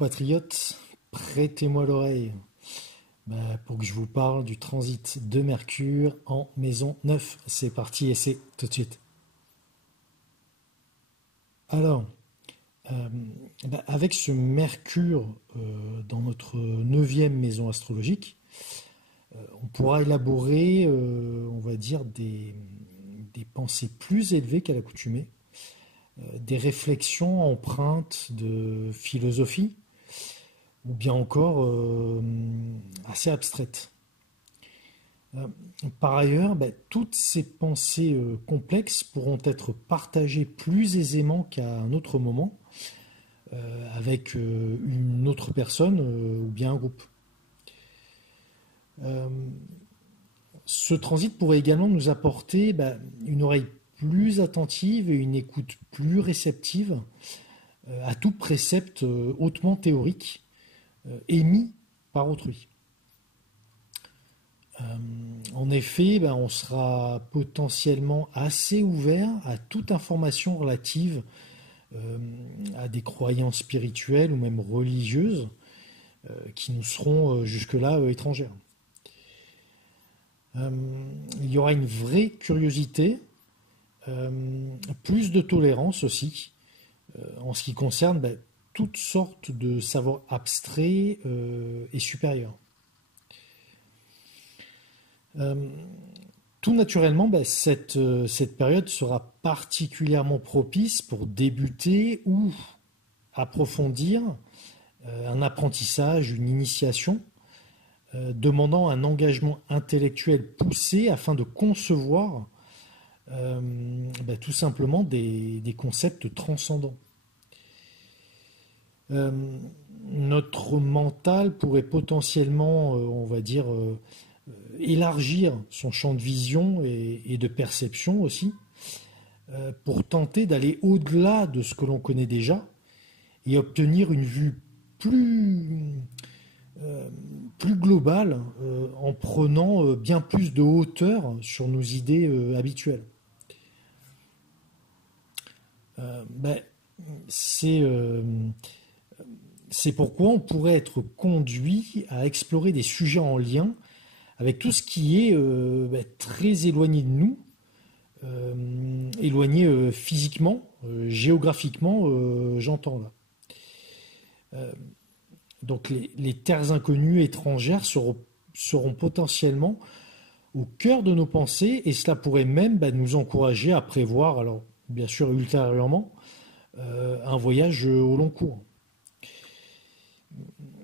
compatriotes, prêtez-moi l'oreille pour que je vous parle du transit de Mercure en maison 9. C'est parti et c'est tout de suite. Alors, avec ce Mercure dans notre 9e maison astrologique, on pourra élaborer, on va dire, des pensées plus élevées qu'à l'accoutumée, des réflexions empreintes de philosophie, ou bien encore assez abstraites. Par ailleurs, toutes ces pensées complexes pourront être partagées plus aisément qu'à un autre moment avec une autre personne ou bien un groupe. Ce transit pourrait également nous apporter une oreille plus attentive et une écoute plus réceptive à tout précepte hautement théorique émis par autrui. En effet, on sera potentiellement assez ouvert à toute information relative à des croyances spirituelles ou même religieuses qui nous seront jusque-là étrangères. Il y aura une vraie curiosité, plus de tolérance aussi, en ce qui concerne toutes sortes de savoirs abstraits et supérieurs. Tout naturellement, cette période sera particulièrement propice pour débuter ou approfondir un apprendissage, une initiation, demandant un engagement intellectuel poussé afin de concevoir tout simplement des concepts transcendants. Notre mental pourrait potentiellement, on va dire, élargir son champ de vision et de perception aussi, pour tenter d'aller au-delà de ce que l'on connaît déjà et obtenir une vue plus globale en prenant bien plus de hauteur sur nos idées habituelles. C'est pourquoi on pourrait être conduit à explorer des sujets en lien avec tout ce qui est très éloigné de nous, éloigné physiquement, géographiquement, j'entends là. Donc les terres inconnues étrangères seront potentiellement au cœur de nos pensées et cela pourrait même nous encourager à prévoir, alors bien sûr ultérieurement, un voyage au long cours.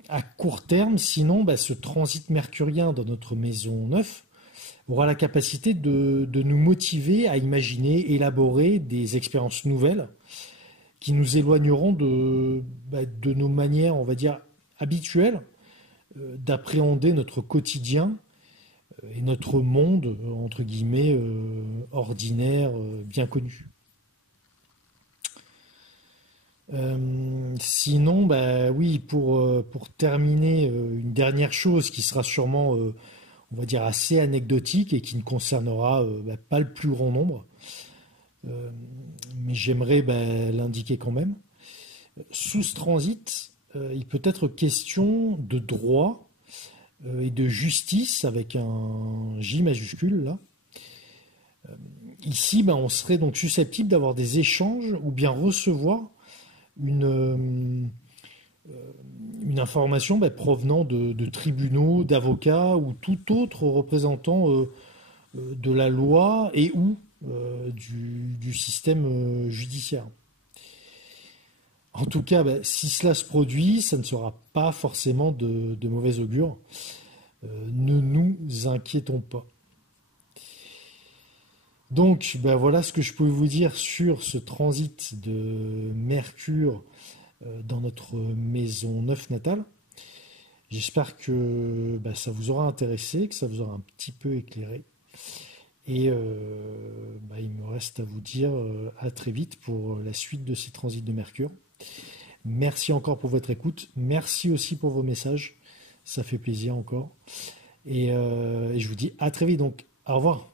À court terme, sinon, ce transit mercurien dans notre maison 9 aura la capacité de nous motiver à imaginer, élaborer des expériences nouvelles qui nous éloigneront de nos manières, on va dire, habituelles d'appréhender notre quotidien et notre monde, entre guillemets, ordinaire, bien connu. Sinon, oui, pour terminer, une dernière chose qui sera sûrement, on va dire, assez anecdotique et qui ne concernera pas le plus grand nombre, mais j'aimerais l'indiquer quand même. Sous ce transit, il peut être question de droit et de justice avec un J majuscule là. Ici, on serait donc susceptible d'avoir des échanges ou bien recevoir une information provenant de tribunaux, d'avocats ou tout autre représentant de la loi et ou du système judiciaire. En tout cas, si cela se produit, ça ne sera pas forcément de mauvais augure. Ne nous inquiétons pas. Donc, voilà ce que je peux vous dire sur ce transit de Mercure dans notre maison 9 natale. J'espère que ça vous aura intéressé, que ça vous aura un petit peu éclairé. Et il me reste à vous dire à très vite pour la suite de ces transits de Mercure. Merci encore pour votre écoute. Merci aussi pour vos messages. Ça fait plaisir encore. Et je vous dis à très vite. Donc, au revoir.